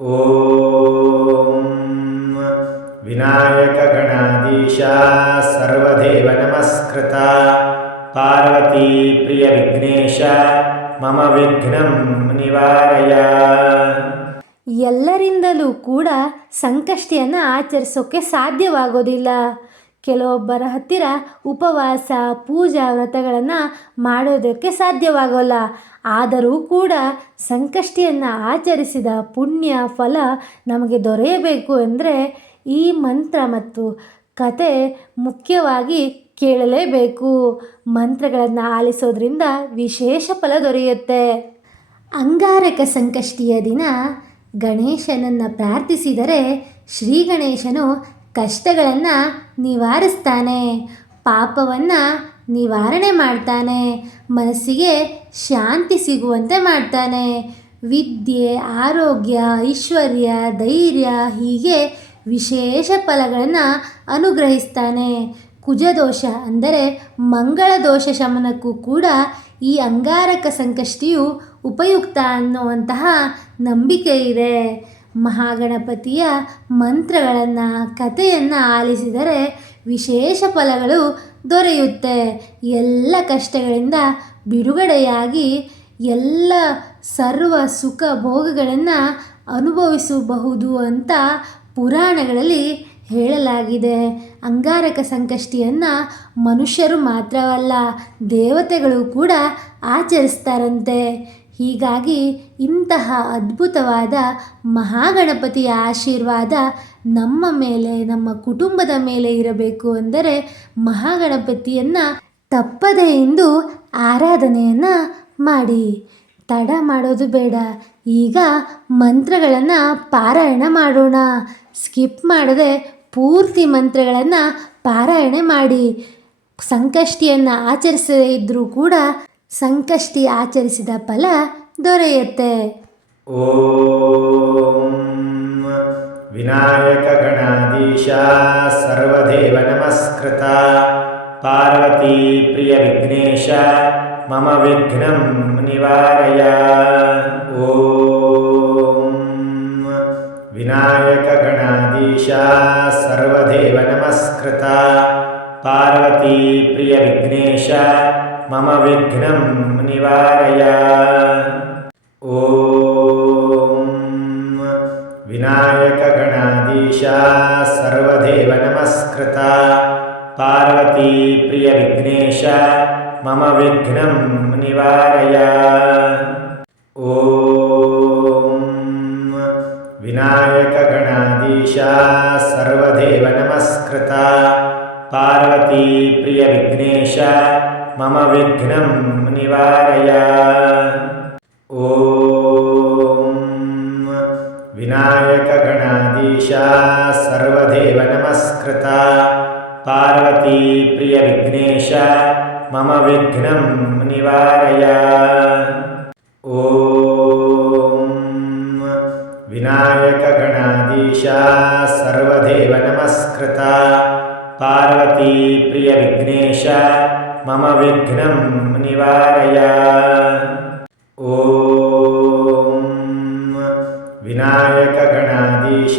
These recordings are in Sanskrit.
ಓಂ ವಿನಾಯಕ ಗಣಾಧೀಶ ಸರ್ವದೇವ ನಮಸ್ಕೃತ ಪಾರ್ವತೀ ಪ್ರಿಯ ವಿಘ್ನೇಶ ಮಮ ವಿಘ್ನಂ ನಿವಾರಯ. ಎಲ್ಲರಿಂದಲೂ ಕೂಡ ಸಂಕಷ್ಟಿಯನ್ನು ಆಚರಿಸೋಕ್ಕೆ ಸಾಧ್ಯವಾಗೋದಿಲ್ಲ. ಕೆಲವೊಬ್ಬರ ಹತ್ತಿರ ಉಪವಾಸ ಪೂಜಾ ವ್ರತಗಳನ್ನು ಮಾಡೋದಕ್ಕೆ ಸಾಧ್ಯವಾಗೋಲ್ಲ. ಆದರೂ ಕೂಡ ಸಂಕಷ್ಟಿಯನ್ನು ಆಚರಿಸಿದ ಪುಣ್ಯ ಫಲ ನಮಗೆ ದೊರೆಯಬೇಕು ಅಂದರೆ ಈ ಮಂತ್ರ ಮತ್ತು ಕತೆ ಮುಖ್ಯವಾಗಿ ಕೇಳಲೇಬೇಕು. ಮಂತ್ರಗಳನ್ನು ಆಲಿಸೋದ್ರಿಂದ ವಿಶೇಷ ಫಲ ದೊರೆಯುತ್ತೆ. ಅಂಗಾರಕ ಸಂಕಷ್ಟಿಯ ದಿನ ಗಣೇಶನನ್ನು ಪ್ರಾರ್ಥಿಸಿದರೆ ಶ್ರೀ ಗಣೇಶನು ಕಷ್ಟಗಳನ್ನು ನಿವಾರಿಸ್ತಾನೆ, ಪಾಪವನ್ನು ನಿವಾರಣೆ ಮಾಡ್ತಾನೆ, ಮನಸ್ಸಿಗೆ ಶಾಂತಿ ಸಿಗುವಂತೆ ಮಾಡ್ತಾನೆ. ವಿದ್ಯೆ, ಆರೋಗ್ಯ, ಐಶ್ವರ್ಯ, ಧೈರ್ಯ ಹೀಗೆ ವಿಶೇಷ ಫಲಗಳನ್ನು ಅನುಗ್ರಹಿಸ್ತಾನೆ. ಕುಜದೋಷ ಅಂದರೆ ಮಂಗಳ ದೋಷ ಶಮನಕ್ಕೂ ಕೂಡ ಈ ಅಂಗಾರಕ ಸಂಕಷ್ಟಿಯು ಉಪಯುಕ್ತ ಅನ್ನುವಂತಹ ನಂಬಿಕೆ ಇದೆ. ಮಹಾಗಣಪತಿಯ ಮಂತ್ರಗಳನ್ನು ಕಥೆಯನ್ನು ಆಲಿಸಿದರೆ ವಿಶೇಷ ಫಲಗಳು ದೊರೆಯುತ್ತೆ. ಎಲ್ಲ ಕಷ್ಟಗಳಿಂದ ಬಿಡುಗಡೆಯಾಗಿ ಎಲ್ಲ ಸರ್ವ ಸುಖ ಭೋಗಗಳನ್ನು ಅನುಭವಿಸಬಹುದು ಅಂತ ಪುರಾಣಗಳಲ್ಲಿ ಹೇಳಲಾಗಿದೆ. ಅಂಗಾರಕ ಸಂಕಷ್ಟಿಯನ್ನು ಮನುಷ್ಯರು ಮಾತ್ರವಲ್ಲ, ದೇವತೆಗಳು ಕೂಡ ಆಚರಿಸ್ತಾರಂತೆ. ಹೀಗಾಗಿ ಇಂತಹ ಅದ್ಭುತವಾದ ಮಹಾಗಣಪತಿಯ ಆಶೀರ್ವಾದ ನಮ್ಮ ಮೇಲೆ, ನಮ್ಮ ಕುಟುಂಬದ ಮೇಲೆ ಇರಬೇಕು ಅಂದರೆ ಮಹಾಗಣಪತಿಯನ್ನು ತಪ್ಪದೆ ಎಂದು ಆರಾಧನೆಯನ್ನು ಮಾಡಿ. ತಡ ಮಾಡೋದು ಬೇಡ. ಈಗ ಮಂತ್ರಗಳನ್ನು ಪಾರಾಯಣ ಮಾಡೋಣ. ಸ್ಕಿಪ್ ಮಾಡದೆ ಪೂರ್ತಿ ಮಂತ್ರಗಳನ್ನು ಪಾರಾಯಣ ಮಾಡಿ. ಸಂಕಷ್ಟಿಯನ್ನು ಆಚರಿಸದೇ ಇದ್ದರೂ ಕೂಡ ಸಂಕಷ್ಟಿ ಆಚರಿಸಿದ ಫಲ ದೊರೆಯುತ್ತೆ. ಓಂ ವಿನಾಯಕ ಗಣಾಧೀಶ ಸರ್ವದೇವ ನಮಸ್ಕೃತ ಪಾರ್ವತೀ ಪ್ರಿಯ ವಿಘ್ನೇಶ ಮಮ ವಿಘ್ನಂ ನಿವಾರಯ. ಓಂ ವಿನಾಯಕ ಗಣಾಧೀಶ ಸರ್ವದೇವ ನಮಸ್ಕೃತ ಪಾರ್ವತೀ ಪ್ರಿಯ ವಿಘ್ನೇಶ ಮಮ ವಿಘ್ನಂ ನಿವಾರಯ. ಓಂ ವಿನಾಯಕ ಗಣಾಧೀಶ ಸರ್ವದೇವ ನಮಸ್ಕೃತ ಪಾರ್ವತೀ ಪ್ರಿಯ ವಿಘ್ನೇಶ ಮಮ ವಿಘ್ನಂ ನಿವಾರಯ. ಓಂ ವಿನಾಯಕ ಗಣಾಧೀಶ ಸರ್ವದೇವ ನಮಸ್ಕೃತ ಪಾರ್ವತೀ ಪ್ರಿಯ ವಿಘ್ನೇಶ ಮಮ ವಿಘ್ನಂ ನಿವಾರಯ. ಓಂ ವಿನಾಯಕ ಗಣಾಧೀಶ ಸರ್ವದೇವ ನಮಸ್ಕೃತ ಪಾರ್ವತೀ ಪ್ರಿಯ ವಿಘ್ನೇಶ ಮಮ ವಿಘ್ನಂ ನಿವಾರಯ. ಓಂ ವಿನಾಯಕ ಗಣಾಧೀಶ ಸರ್ವದೇವ ನಮಸ್ಕೃತ ಪಾರ್ವತೀ ಪ್ರಿಯ ವಿಘ್ನೇಶ ಮಮ ವಿಘ್ನಂ ನಿವಾರಯ. ಓಂ ವಿನಾಯಕ ಗಣಾಧೀಶ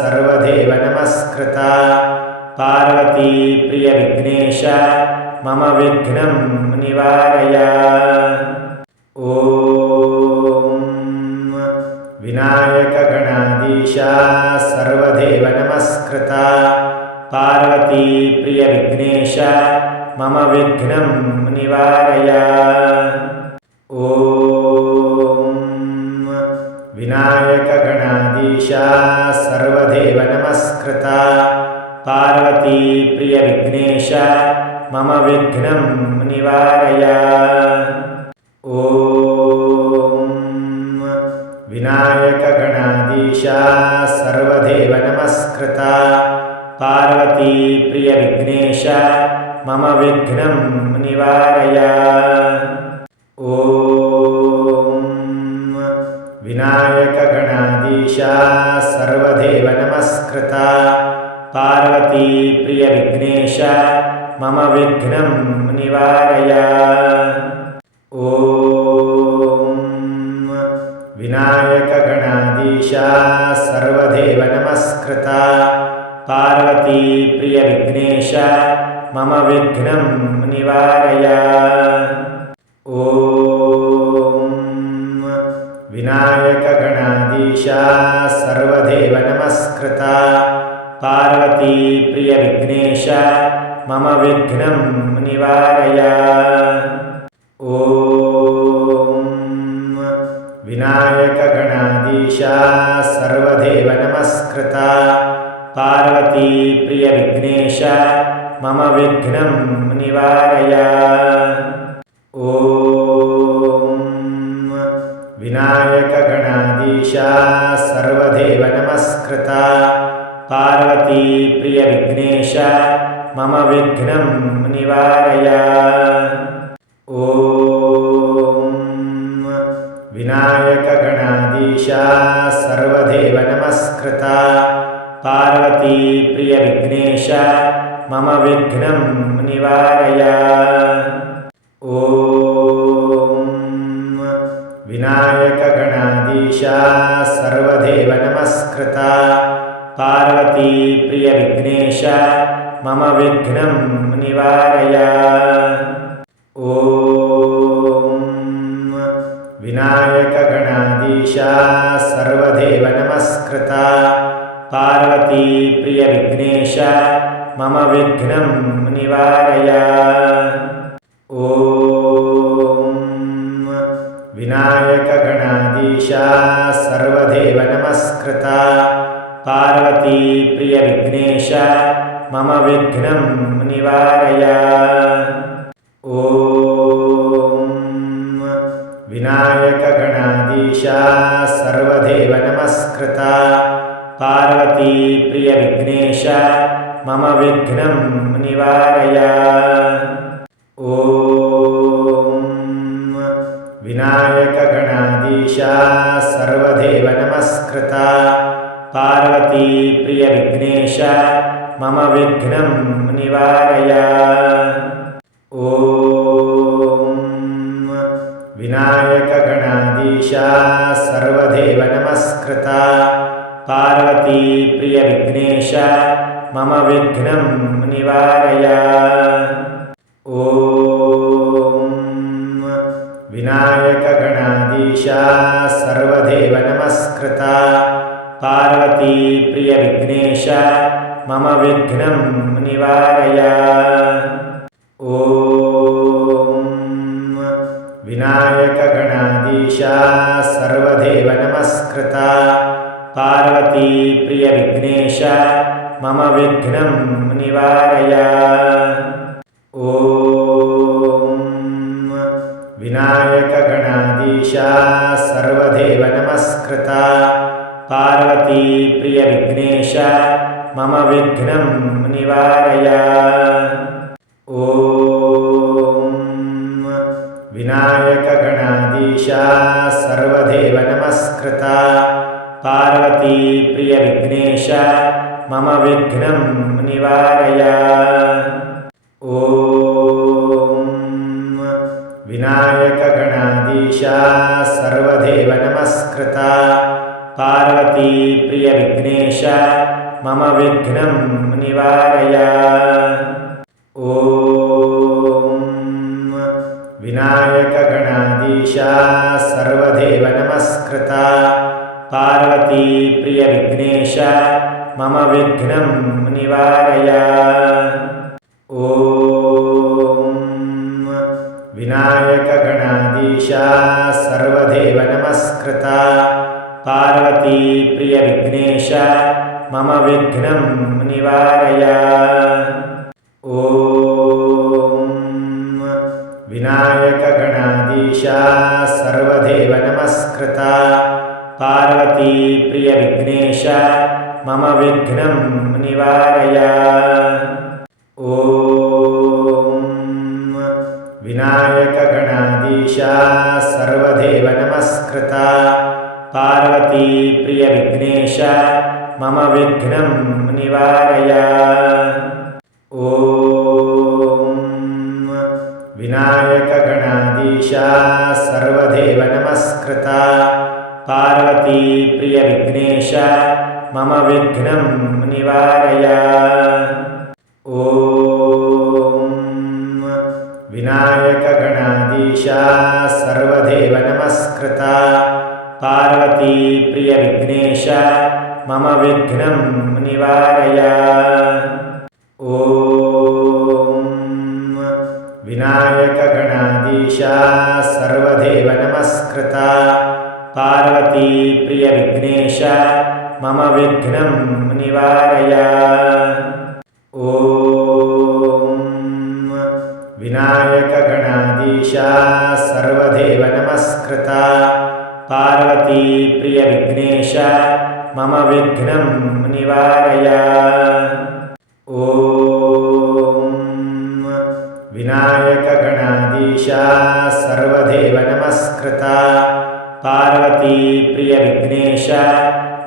ಸರ್ವದೇವ ನಮಸ್ಕೃತ ಪಾರ್ವತೀ ಪ್ರಿಯ ವಿಘ್ನೇಶ ಮಮ ವಿಘ್ನಂ ನಿವಾರಯ. ಓಂ ವಿನಾಯಕ ಗಣಾಧೀಶ ಸರ್ವದೇವ ನಮಸ್ಕೃತ ಪಾರ್ವತೀ ಪ್ರಿಯ ವಿಘ್ನೇಶ ಮಮ ವಿಘ್ನಂ ನಿವಾರಯ. ಓಂ ವಿನಾಯಕ ಗಣಾಧೀಶ ಸರ್ವದೇವ ನಮಸ್ಕೃತ ಪಾರ್ವತೀ ಪ್ರಿಯ ವಿಘ್ನೇಶ ಮಮ ವಿಘ್ನಂ ನಿವಾರಯ. ಓಂ ವಿನಾಯಕ ಗಣಾಧೀಶ ಸರ್ವದೇವ ನಮಸ್ಕೃತ ಪಾರ್ವತೀ ಪ್ರಿಯ ವಿಘ್ನೇಶ ಮಮ ವಿಘ್ನಂ ನಿವಾರಯ. ಓಂ ವಿನಾಯಕ ಗಣಾಧೀಶ ಸರ್ವದೇವ ನಮಸ್ಕೃತ ಪಾರ್ವತೀ ಪ್ರಿಯ ವಿಘ್ನೇಶ ಮಮ ವಿಘ್ನಂ ನಿವಾರಯ. ಓಂ ವಿನಾಯಕ ಗಣಾಧೀಶ सर्वदेव नमस्कृता पार्वती प्रिय विघ्नेश मम विघ्नं निवारय। ॐ विनायक गणाधीश सर्वदेव नमस्कृता पार्वती प्रिय विघ्नेश मम विघ्नं निवारय। ॐ विनायक गणाधीश सर्वदेव नमस्कृता पार्वती प्रिय विघ्नेश मम विघ्नं निवारय। ॐ विनायक गणाधीश सर्वदेव नमस्कृता पार्वती प्रिय विघ्नेश मम विघ्नं निवारय। ॐ विनायक गणाधीश सर्वदेव नमस्कृता पार्वती प्रिय विघ्नेश मम विघ्नं निवारय। ॐ विनायक गणाधीश सर्वदेव नमस्कृता पार्वती प्रिय विघ्नेश मम विघ्नं निवारय। ॐ विनायक गणाधीश सर्वदेव नमस्कृता पार्वती प्रिय विघ्नेश मम विघ्नं निवारय। ॐ विनायक गणाधीश सर्वदेव नमस्कृता पार्वती प्रिय विघ्नेश मम विघ्नं निवारय। ॐ विनायक गणाधीश सर्वदेव नमस्कृता पार्वती प्रिय विघ्नेश मम विघ्नं निवारय। ॐ विनायक गणाधीश सर्वदेव नमस्कृता पार्वती प्रिय विघ्नेश मम विघ्नं निवारय। ॐ विनायक गणाधीश सर्वदेव नमस्कृता पार्वती प्रिय विघ्नेश मम विघ्नं निवारय। ॐ विनायक गणाधीश सर्वदेव नमस्कृता पार्वती प्रिय विघ्नेश मम विघ्नं निवारय। ॐ विनायक गणाधीश सर्वदेव नमस्कृता पार्वती प्रिय विघ्नेश मम विघ्नं निवारय। ॐ विनायक गणाधीश सर्वदेव नमस्कृता पार्वती प्रिय विघ्नेश मम विघ्नं निवारय। ॐ विनायक गणाधीश सर्वदेव नमस्कृता पार्वती प्रिय विघ्नेश मम विघ्नं निवारय। ॐ विनायक गणाधीश सर्वदेव नमस्कृता पार्वती प्रिय विघ्नेश मम विघ्नं निवारय। ॐ विनायक गणाधीश सर्वदेव नमस्कृता पार्वती प्रिय विघ्नेश मम विघ्नं निवारय। ॐ विनायक गणाधीश सर्वदेव नमस्कृता पार्वती प्रिय विघ्नेश मम विघ्नं निवारय। ॐ विनायक गणाधीश सर्वदेव नमस्कृता पार्वती प्रिय विघ्नेश मम विघ्नं निवारय। ॐ विनायक गणाधीश सर्वदेव नमस्कृता पार्वती प्रिय विघ्नेश मम विघ्नं निवारय। ॐ विनायक गणाधीश सर्वदेव नमस्कृता पार्वती प्रिय विघ्नेश मम विघ्नं निवारय। ॐ विनायक गणाधीश सर्वदेव नमस्कृता पार्वती प्रिय विघ्नेश मम विघ्नं निवारय। ॐ विनायक गणाधीश सर्वदेव नमस्कृता पार्वती प्रिय विघ्नेश मम विघ्नं निवारय। ॐ विनायक गणाधीश सर्वदेव नमस्कृता पार्वती प्रिय विघ्नेश मम विघ्नं निवारय। ॐ विनायक गणाधीश सर्वदेव नमस्कृता पार्वती प्रिय विघ्नेश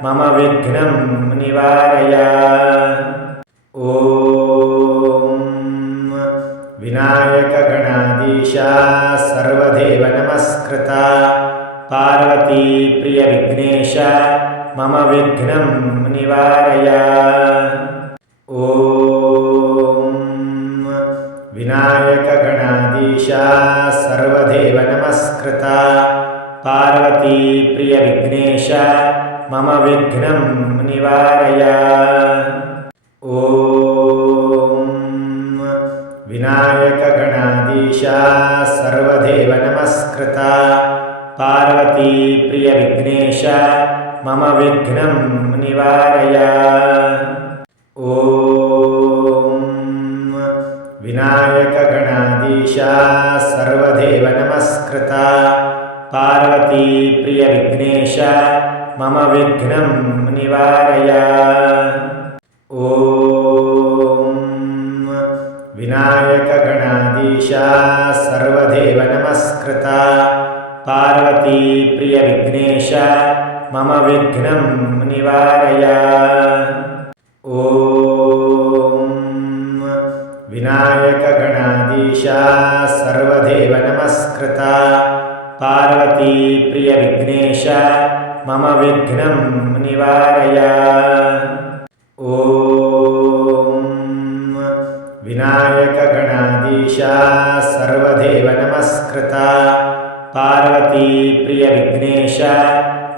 मम विघ्नं निवारय। ॐ विनायक गणाधीश सर्वदेव नमस्कृता पार्वती प्रिय विघ्नेश मम विघ्नं निवारय। ॐ विनायक गणाधीश सर्वदेव नमस्कृता पार्वती प्रिय विघ्नेश मम विघ्नं निवारय। ॐ विनायक गणाधीश सर्वदेव नमस्कृता पार्वती प्रिय विघ्नेश मम विघ्नं निवारय। ॐ विनायक गणाधीश सर्वदेव नमस्कृता पार्वती प्रिय विघ्नेश मम विघ्नं निवारय। ॐ विनायक गणाधीश सर्वदेव नमस्कृता पार्वती प्रिय विघ्नेश मम विघ्नं निवारय। ॐ विनायक गणाधीश सर्वदेव नमस्कृता पार्वती प्रिय विघ्नेश मम विघ्नं निवारय। ॐ विनायक गणाधीश सर्वदेव नमस्कृता पार्वती प्रिय विघ्नेश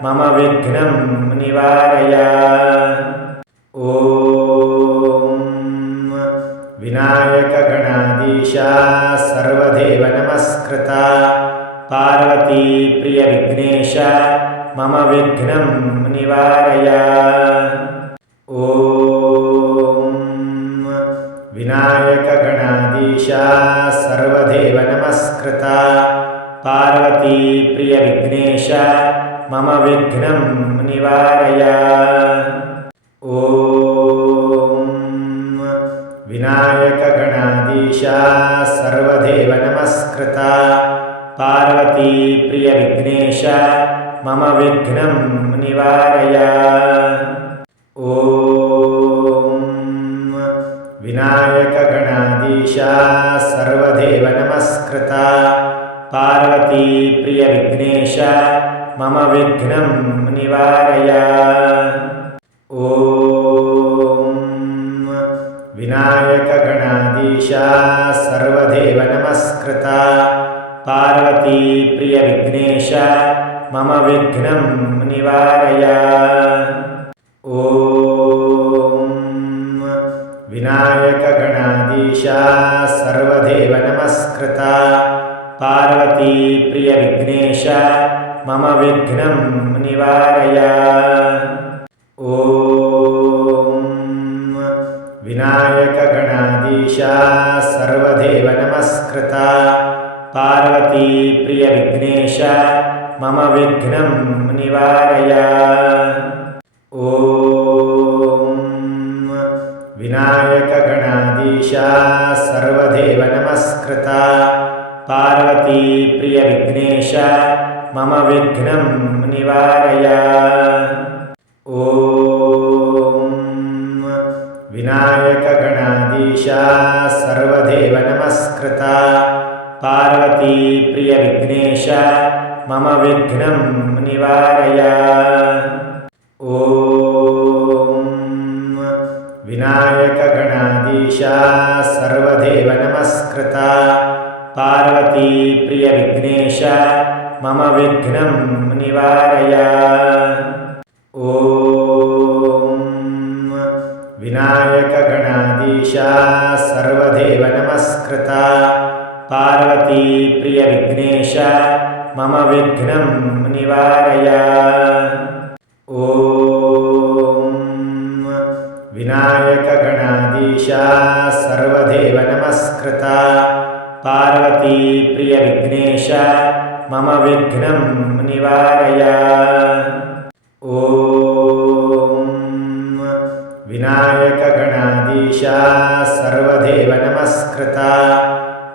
मम विघ्नं निवारय। ॐ विनायक गणाधीश सर्वदेव नमस्कृता पार्वती प्रिय विघ्नेश मम विघ्नं निवारय। ॐ विनायक गणाधीश सर्वदेव नमस्कृता पार्वती प्रिय विघ्नेश मम विघ्नं निवारय। ॐ विनायक गणाधीश सर्वदेव नमस्कृता पार्वती प्रिय विघ्नेश मम विघ्नं निवारय। ॐ विनायक गणाधीश सर्वदेव नमस्कृता पार्वती प्रिय विघ्नेश मम विघ्नं निवारय। ॐ विनायक गणाधीश सर्वदेव नमस्कृता पार्वती प्रिय विघ्नेश मम विघ्नं निवारय। ॐ विनायक गणाधीश सर्वदेव नमस्कृता पार्वती प्रिय विघ्नेश मम विघ्नं निवारय। ॐ विनायक गणाधीश सर्वदेव नमस्कृता पार्वती प्रिय विघ्नेश मम विघ्नं निवारय। ॐ विनायक गणाधीश सर्वदेव नमस्कृता पार्वती प्रिय विघ्नेश मम विघ्नं निवारय। ॐ विनायक गणाधीश सर्वदेव नमस्कृता पार्वती प्रिय विघ्नेश मम विघ्नं निवारय। ॐ विनायकगणाधीश सर्वदेव नमस्कृता पार्वतीप्रियविघ्नेश मम विघ्नं निवारय। ॐ विनायकगणाधीश सर्वदेव नमस्कृता पार्वतीप्रियविघ्नेश मम विघ्नं निवारय। ॐ विनायकगणाधीश सर्वदेव नमस्कृता पार्वतीप्रियविघ्नेश मम विघ्नं निवारय। ॐ विनायकगणाधीश सर्वदेव नमस्कृता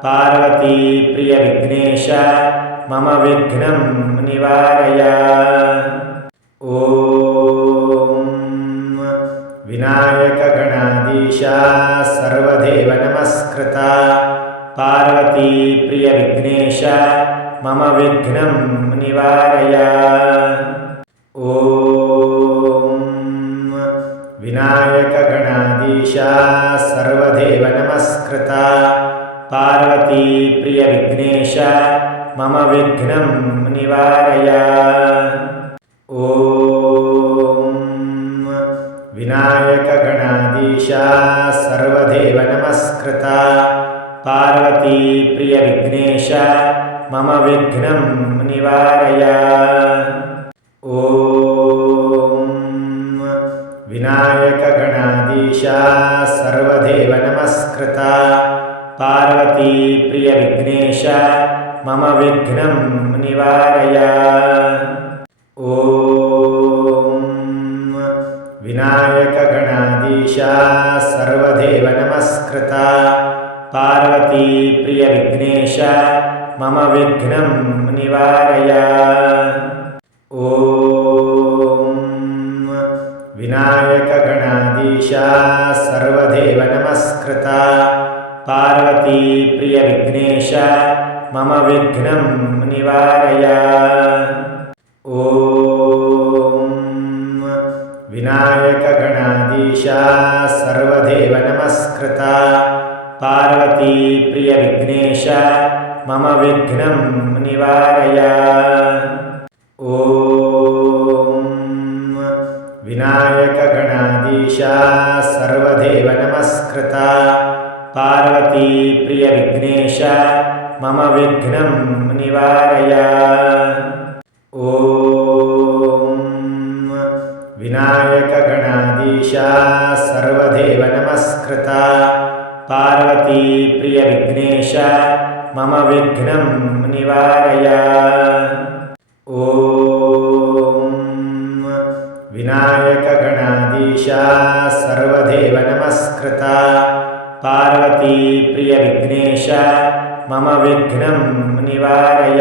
पार्वतीप्रियविघ्नेश मम विघ्नं निवारय। ॐ विनायकगणाधीश सर्वदेव नमस्कृता पार्वतीप्रियविघ्नेश मम विघ्नं निवारय। ॐ विनायकगणाधीश सर्वदेव नमस्कृता पार्वतीप्रियविघ्नेश मम विघ्नं निवारय। ॐ विनायकगणाधीश सर्वदेव नमस्कृता पार्वतीप्रियविघ्नेश मम विघ्नं निवारय। ॐ विनायकगणाधीश सर्वदेव नमस्कृता पार्वतीप्रियविघ्नेश मम विघ्नं निवारय। ॐ विनायकगणाधीश सर्वदेव नमस्कृता पार्वतीप्रियविघ्नेश मम विघ्नं निवारय। ॐ विनायकगणाधीश सर्वदेव नमस्कृता पार्वतीप्रियविघ्नेश मम विघ्नं निवारय। ॐ विनायकगणाधीश सर्वदेव नमस्कृता पार्वतीप्रियविघ्नेश मम विघ्नं निवारय। ॐ विनायकगणाधीश सर्वदेव नमस्कृता पार्वतीप्रियविघ्नेश मम विघ्नं निवारय। ॐ विनायकगणाधीश सर्वदेव नमस्कृता पार्वतीप्रियविघ्नेश मम विघ्नं निवारय। ॐ विनायकगणाधीश सर्वदेव नमस्कृता पार्वतीप्रियविघ्नेश मम विघ्नं निवारय।